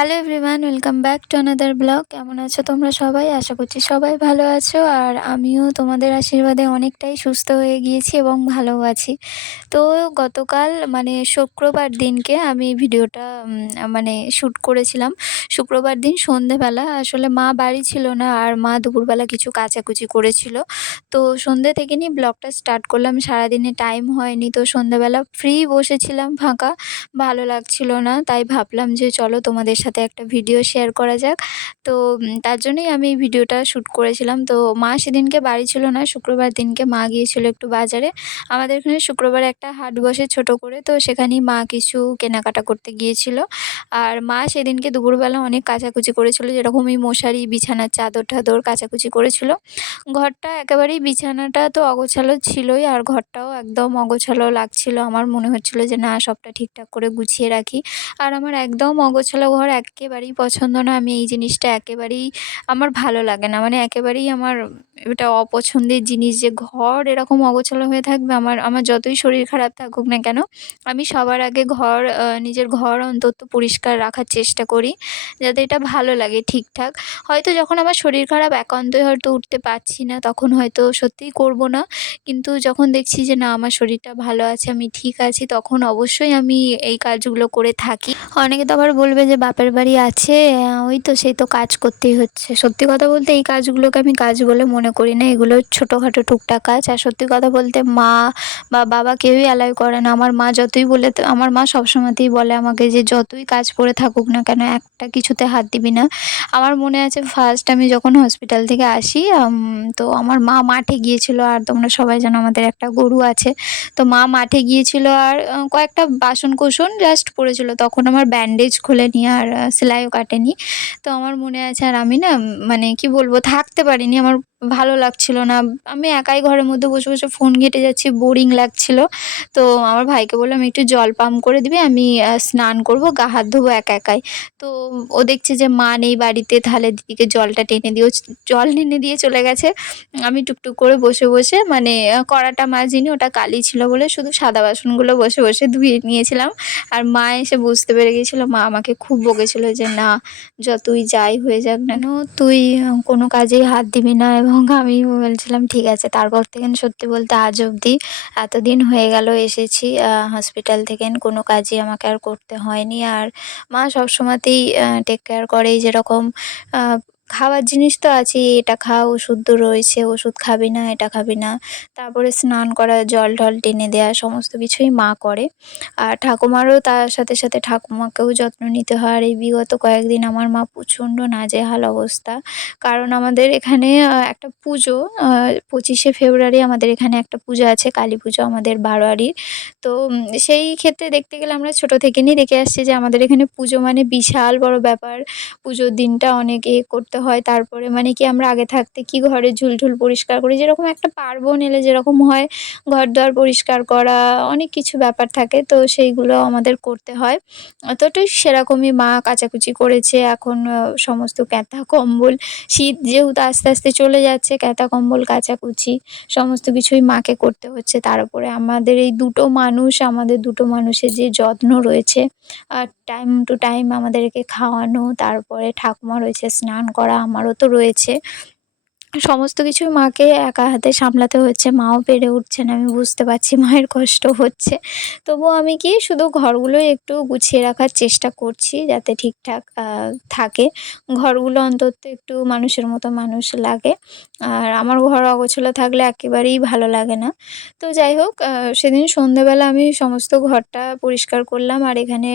Hello everyone welcome back to another blog কেমন আছো তোমরা সবাই? আশা করছি সবাই ভালো আছো আর আমিও তোমাদের আশীর্বাদে অনেকটাই সুস্থ হয়ে গিয়েছি এবং ভালো আছি। তো গতকাল মানে শুক্রবার দিনকে আমি ভিডিওটা মানে শ্যুট করেছিলাম। শুক্রবার দিন সন্ধেবেলা, আসলে মা বাড়ি ছিল না আর মা দুপুরবেলা কিছু কাচাকুচি করেছিল। তো সন্ধে থেকে নিয়ে ব্লগটা স্টার্ট করলাম, সারাদিনে টাইম হয়নি। তো সন্ধেবেলা ফ্রি বসেছিলাম ফাঁকা, ভালো লাগছিল না। তাই ভাবলাম যে চলো তোমাদের সাথে একটা ভিডিও শেয়ার করা যাক। তো তার জন্যই আমি ভিডিওটা শ্যুট করেছিলাম। তো, মা সেদিনকে বাড়ি ছিল না, শুক্রবার দিনকে মা গিয়েছিল একটু বাজারে। আমাদের এখানে শুক্রবার একটা হাট বসে ছোট করে, তো সেখানেই মা কিছু কেনাকাটা করতে গিয়েছিল। আর মা সেদিনকে দুপুরবেলা অনেক কাচাকুচি করেছিল যেরকম এই মশারি, বিছানার চাদর টাদর কাচাকুচি করেছিল। ঘরটা একেবারেই বিছানাটা তো অগোছালো ছিলই, আর ঘরটাও একদম অগোছালো লাগছিল। আমার মনে হচ্ছিল যে, না, সবটা ঠিকঠাক করে গুছিয়ে রাখি। আর আমার একদম অগোছালো ঘর একেবারেই পছন্দ না। আমি এই জিনিসটা একেবারেই আমার ভালো লাগে না। মানে একেবারেই আমার এটা অপছন্দের জিনিস যে ঘর এরকম অগোছালো হয়ে থাকবে, আমার আমার যতই শরীর খারাপ থাকুক না কেন, আমি সবার আগে ঘর নিজের ঘর অন্তত পরিষ্কার রাখার চেষ্টা করি, যাতে এটা ভালো লাগে ঠিকঠাক। হয়তো যখন আমার শরীর খারাপ একান্তই হয়তো উঠতে পারছি না, তখন হয়তো সত্যিই করব না। কিন্তু যখন দেখছি যে না, আমার শরীরটা ভালো আছে, আমি ঠিক আছি, তখন অবশ্যই আমি এই কাজগুলো করে থাকি। অনেকে তো আবার বলবে যে, বাপের বাড়ি আছে ওই তো সেই তো কাজ করতেই হচ্ছে। সত্যি কথা বলতে এই কাজগুলোকে আমি কাজ বলে মনে করি না, এগুলো ছোটোখাটো টুকটাক কাজ। আর সত্যি কথা বলতে মা বা বাবা কেউই অ্যালাউ করে না। আমার মা যতই বলে, আমার মা সবসময়তেই বলে আমাকে যে যতই কাজ পড়ে থাকুক না কেন, একটা কিছুতে হাত দিবি না। আমার মনে আছে ফার্স্ট আমি যখন হসপিটাল থেকে আসি তো আমার মা মাঠে গিয়েছিল, আর তোমরা সবাই জানো আমাদের একটা গরু আছে। তো মা মাঠে গিয়েছিল আর কয়েকটা বাসন কোসন জাস্ট পড়েছিল। তখন আমার ব্যান্ডেজ খুলে নিয়ে আর সেলাইও কাটেনি। তো আমার মনে আছে আর আমি না মানে কি বলব, থাকতে পারিনি। আমার ভালো লাগছিল না। আমি একাই ঘরের মধ্যে বসে বসে ফোন ঘেঁটে যাচ্ছি বোরিং লাগছিল। তো আমার ভাইকে বললাম একটু জল পাম্প করে দিবি, আমি স্নান করব, গা হাত ধোবো একা একাই। তো ও দেখছে যে মা নেই বাড়িতে, তাহলে দিদিকে জলটা টেনে দিয়ে জল টেনে দিয়ে চলে গেছে। আমি টুকটুক করে বসে বসে মানে কড়াটা মাজিনি, ওটা কালি ছিল বলে শুধু সাদা বাসনগুলো বসে বসে ধুয়ে নিয়েছিলাম। আর মা এসে বুঝতে পেরে গিয়েছিল মা আমাকে খুব বকেছিল যে, না, যতই যাই হয়ে যাক না তুই কোনো কাজেই হাত দিবি না এবং আমি বলছিলাম, ঠিক আছে, তারপর থেকে সত্যি বলতে আজ অবধি এতদিন হয়ে গেল, এসেছি হসপিটাল থেকে, কোনো কাজই আমাকে আর করতে হয়নি। আর মা সবসময়তেই টেক কেয়ার করেই যেরকম খাবার জিনিস তো আছেই, এটা খা ওষুধ তো রয়েছে, ওষুধ খাবি না, এটা খাবি না। তারপরে স্নান করা, জল টল টেনে দেওয়া সমস্ত কিছুই মা করে। আর ঠাকুমারও তার সাথে সাথে ঠাকুমাকেও যত্ন নিতে হয়। আর এই বিগত কয়েকদিন আমার মা প্রচণ্ড নাজেহাল অবস্থা। কারণ আমাদের এখানে একটা পুজো পঁচিশে ফেব্রুয়ারি আমাদের এখানে একটা পুজো আছে, কালী পুজো আমাদের বারোয়ারির। তো সেই ক্ষেত্রে দেখতে গেলে আমরা ছোটো থেকে নিয়ে দেখে আসছি যে আমাদের এখানে পুজো মানে বিশাল বড় ব্যাপার। পুজোর দিনটা অনেক করতে হয়, তারপরে মানে কি আমরা আগে থাকতে কি ঘরে ঝুলঝুল পরিষ্কার করি, যেরকম একটা পার্বণ এলে যেরকম হয় ঘর দোয়ার পরিষ্কার করা, অনেক কিছু ব্যাপার থাকে, তো সেইগুলো আমাদের করতে হয়। অতটাই সেরকমই মা কাচাকুচি করেছে, এখন সমস্ত ক্যাথা কম্বল, শীত যেহেতু আস্তে আস্তে চলে যাচ্ছে ক্যাথা কম্বল, কাচাকুচি, সমস্ত কিছুই মাকে করতে হচ্ছে। তার উপরে আমাদের এই দুটো মানুষ, আমাদের দুটো মানুষের যে যত্ন রয়েছে, আর টাইম টু টাইম আমাদেরকে খাওয়ানো, তারপরে ঠাকুমা রয়েছে স্নান করা আমারও তো রয়েছে। সমস্ত কিছু মাকে একা হাতে সামলাতে হচ্ছে, মাও পেরে উঠছে না আমি বুঝতে পারছি মায়ের কষ্ট হচ্ছে। তবুও আমি কি শুধু ঘরগুলোই একটু গুছিয়ে রাখার চেষ্টা করছি যাতে ঠিকঠাক থাকে। ঘরগুলো অন্তত একটু মানুষের মতো মানুষ লাগে। আর আমার ঘর অগোছালো থাকলে একেবারেই ভালো লাগে না। তো যাই হোক সেদিন সন্ধেবেলা আমি সমস্ত ঘরটা পরিষ্কার করলাম আর এখানে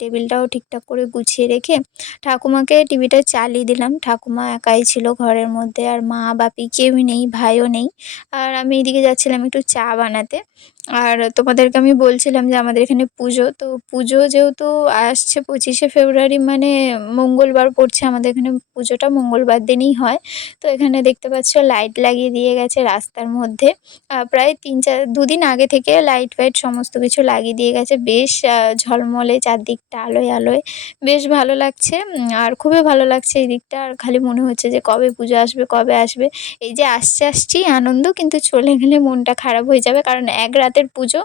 টেবিলটাও ঠিকঠাক করে গুছিয়ে রেখে ঠাকুমাকে টিভিটা চালিয়ে দিলাম। ঠাকুমা একাই ছিল ঘরের মধ্যে আর মা বাপি কেউই নেই ভাইও নেই। আর আমি এদিকে যাচ্ছিলাম একটু চা বানাতে। আর তোমাদেরকে আমি বলছিলাম যে আমাদের এখানে পুজো, তো পুজো যেহেতু আসছে পঁচিশে ফেব্রুয়ারি মানে মঙ্গলবার পড়ছে, আমাদের এখানে পুজোটা মঙ্গলবার দিনই হয়। তো এখানে দেখতে পাচ্ছ লাইট লাগিয়ে দিয়ে গেছে রাস্তার মধ্যে। প্রায় তিন চার, দুদিন আগে থেকে লাইট ফাইট সমস্ত কিছু লাগিয়ে দিয়ে গেছে। বেশ ঝলমলে চারদিকটা আলোয় আলোয়। বেশ ভালো লাগছে আর খুবই ভালো লাগছে এই দিকটা। আর খালি মনে হচ্ছে যে কবে পুজো আসবে, কবে আসবে। এই যে আসছে আসছি আনন্দ, কিন্তু চলে গেলে মনটা খারাপ হয়ে যাবে। কারণ এক রাতে জগন্নাথের পুজো।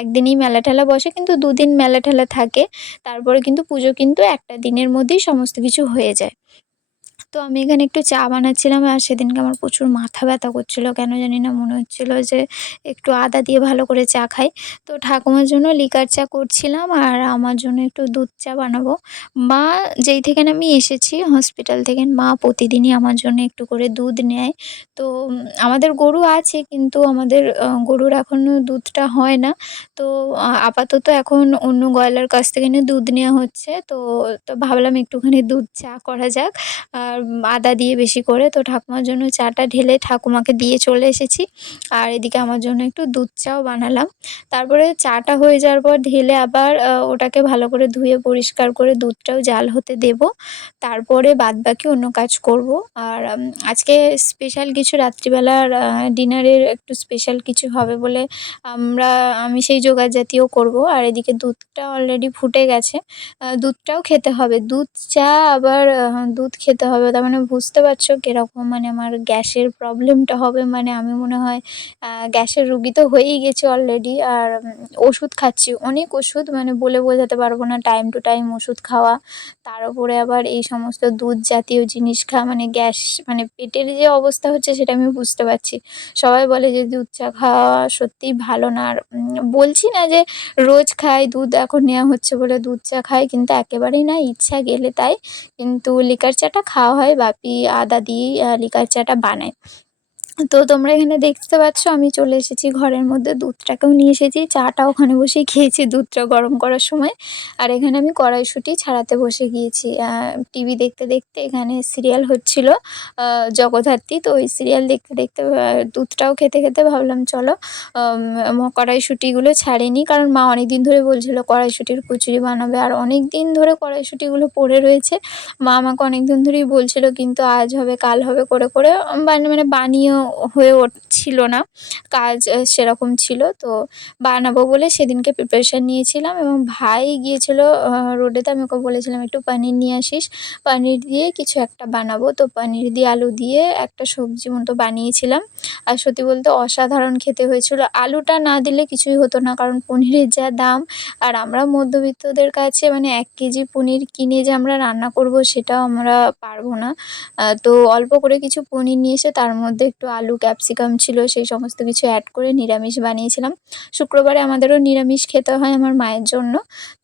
একদিনই মেলা ঠেলা বসে, কিন্তু দুদিন মেলা ঠেলা থাকে। তারপরে কিন্তু পুজো কিন্তু একটা দিনের মধ্যেই সমস্ত কিছু হয়ে যায়। তো আমি এখানে একটু চা বানাচ্ছিলাম আর সেদিনকে আমার প্রচুর মাথা ব্যথা করছিল। কেন জানি না, মনে হচ্ছিল যে একটু আদা দিয়ে ভালো করে চা খাই। তো ঠাকুমার জন্য লিকার চা করছিলাম আর আমার জন্য একটু দুধ চা বানাবো। মা যেই থেকে আমি এসেছি হসপিটাল থেকে, মা প্রতিদিনই আমার জন্য একটু করে দুধ নেয়। তো আমাদের গরু আছে কিন্তু আমাদের গরুর এখনও দুধটা হয় না। তো আপাতত এখন অন্য গয়লার কাছ থেকে দুধ নেওয়া হচ্ছে। তো তো ভাবলাম একটুখানি দুধ চা করা যাক। আর আদা দিয়ে বেশি করে। তো ঠাকুমার জন্য চাটা ঢেলে ঠাকুমাকে দিয়ে চলে এসেছি। আর এদিকে আমার জন্য একটু দুধ চাও বানালাম। তারপরে চাটা হয়ে যাওয়ার পর ঢেলে আবার ওটাকে ভালো করে ধুয়ে পরিষ্কার করে দুধটাও জাল হতে দেব। তারপরে বাদবাকি অন্য কাজ করব। আর আজকে স্পেশাল কিছু রাত্রিবেলার ডিনারের একটু স্পেশাল কিছু হবে বলে আমরা, আমি সেই জোগাড় জাতীয় করব। আর এদিকে দুধটা অলরেডি ফুটে গেছে। দুধটাও খেতে হবে। দুধ চা আবার দুধ খেতে হবে তার মানে বুঝতে পারছ কীরকম মানে আমার গ্যাসের প্রবলেমটা হবে। মানে আমি মনে হয় গ্যাসের রুগী তো হয়েই গেছি অলরেডি আর ওষুধ খাচ্ছি। অনেক ওষুধ মানে বলে বোঝাতে পারব না টাইম টু টাইম ওষুধ খাওয়া। তার উপরে আবার এই সমস্ত দুধ জাতীয় জিনিস খাওয়া মানে গ্যাস মানে পেটের যে অবস্থা হচ্ছে সেটা আমি বুঝতে পারছি। সবাই বলে যে দুধ চা খাওয়া সত্যিই ভালো না। আর বলছি না যে রোজ খাই, দুধ এখন নেওয়া হচ্ছে বলে দুধ চা খাই, কিন্তু একেবারেই না, ইচ্ছা গেলে তাই। কিন্তু লিকার চাটা খাওয়া হয় বাপি আদা দিয়ে লিকার চাটা বানায়। তো তোমরা এখানে দেখতে পাচ্ছ, আমি চলে এসেছি ঘরের মধ্যে। দুধটাকেও নিয়ে এসেছি। চাটা ওখানে বসেই খেয়েছি দুধটা গরম করার সময়। আর এখানে আমি কড়াইশুঁটি ছাড়াতে বসে গিয়েছি। টিভি দেখতে দেখতে এখানে সিরিয়াল হচ্ছিল জগদ্ধাত্রী। তো ওই সিরিয়াল দেখতে দেখতে দুধটাও খেতে খেতে ভাবলাম, চলো কড়াইশুঁটিগুলো ছাড়িনি কারণ মা অনেক দিন ধরে বলছিল কড়াইশুঁটির কচুরি বানাবে। আর অনেক দিন ধরে কড়াইশুঁটিগুলো পড়ে রয়েছে। মা আমাকে অনেক দিন ধরেই বলছিল, কিন্তু আজ হবে, কাল হবে, করে করে মানে বানিয়েও হয়ে উঠছিল না। কাজ সেরকম ছিল। তো বানাবো বলে সেদিনকে প্রিপারেশান নিয়েছিলাম এবং ভাই গিয়েছিল রোডেতে আমি ওকে বলেছিলাম, একটু পনির নিয়ে আসিস। পনির দিয়ে কিছু একটা বানাবো। তো পনির দিয়ে আলু দিয়ে একটা সবজি মতো বানিয়েছিলাম। আর সত্যি বলতে অসাধারণ খেতে হয়েছিল। আলুটা না দিলে কিছুই হতো না, কারণ পনিরের যা দাম, আর আমরা মধ্যবিত্তদের কাছে মানে এক কেজি পনির কিনে যে আমরা রান্না করব, সেটাও আমরা পারব না। তো অল্প করে কিছু পনির নিয়ে এসে তার মধ্যে একটু আলু, ক্যাপসিকাম ছিল, সেই সমস্ত কিছু অ্যাড করে নিরামিষ বানিয়েছিলাম। শুক্রবারে আমাদেরও নিরামিষ খেতে হয় আমার মায়ের জন্য।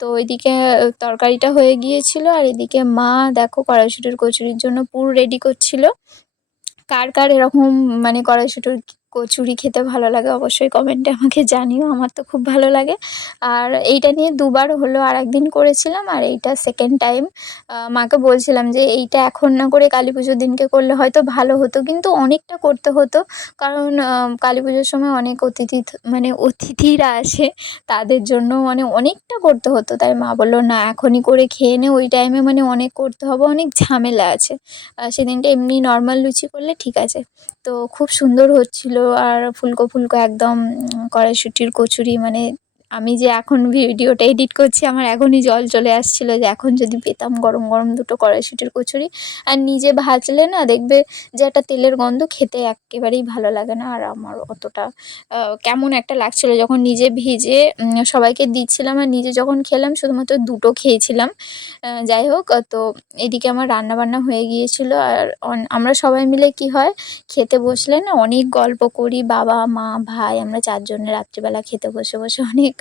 তো ওইদিকে তরকারিটা হয়ে গিয়েছিল আর এদিকে মা দেখো কড়াইশুটির কচুরির জন্য পুর রেডি করছিল। কার কার এরকম মানে কড়াইশুটির কচুরি খেতে ভালো লাগে, অবশ্যই কমেন্টে আমাকে জানিও, আমার তো খুব ভালো লাগে। আর এইটা নিয়ে দুবার হলো আর একদিন করেছিলাম, আর এইটা সেকেন্ড টাইম মাকে বলছিলাম যে এইটা এখন না করে কালী পুজোর দিনকে করলে হয়তো ভালো হতো, কিন্তু অনেকটা করতে হতো। কারণ কালী পুজোর সময় অনেক অতিথি মানে অতিথিরা আসে, তাদের জন্য মানে অনেকটা করতে হতো। তাই মা বলল, না, এখনই করে খেয়ে নে, ওই টাইমে মানে অনেক করতে হবে, অনেক ঝামেলা আছে। সেদিনটা এমনি নর্মাল লুচি করলে ঠিক আছে। তো খুব সুন্দর হচ্ছিল আর ফুলকো ফুলকো একদম কড়াইশুঁটির কচুরি মানে আমি যে এখন ভিডিওটা এডিট করছি, আমার এখনই জল চলে আসছিল যে এখন যদি পেতাম গরম গরম দুটো কড়াইশুঁটির কচুরি। আর নিজে ভাজলে না দেখবে যে একটা তেলের গন্ধ খেতে একেবারেই ভালো লাগে না। আর আমার অতটা কেমন একটা লাগছিল যখন নিজে ভেজে সবাইকে দিচ্ছিলাম আর নিজে যখন খেলাম শুধুমাত্র দুটো খেয়েছিলাম। যাই হোক, তো এদিকে আমার রান্না বান্না হয়ে গিয়েছিল। আর আমরা সবাই মিলে কি হয়, খেতে বসলে না অনেক গল্প করি। বাবা, মা, ভাই, আমরা চারজনে রাত্রিবেলা খেতে বসে বসে অনেক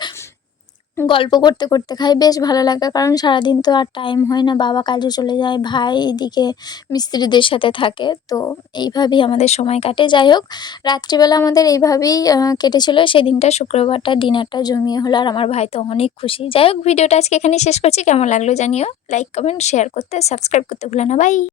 গল্প করতে করতে খাই, বেশ ভালো লাগে। কারণ সারাদিন তো আর টাইম হয় না, বাবা কাজে চলে যায়, ভাই এদিকে মিস্ত্রিদের সাথে থাকে। তো এইভাবেই আমাদের সময় কাটে। যাই হোক, রাত্রিবেলা আমাদের এইভাবেই কেটেছিল। সেদিনটা শুক্রবারটা ডিনারটা জমিয়ে হলো, আর আমার ভাই তো অনেক খুশি। যাই হোক, ভিডিওটা আজকে এখানেই শেষ করছি। কেমন লাগল জানিও। লাইক কমেন্ট শেয়ার করতে সাবস্ক্রাইব করতে ভুলে না। বাই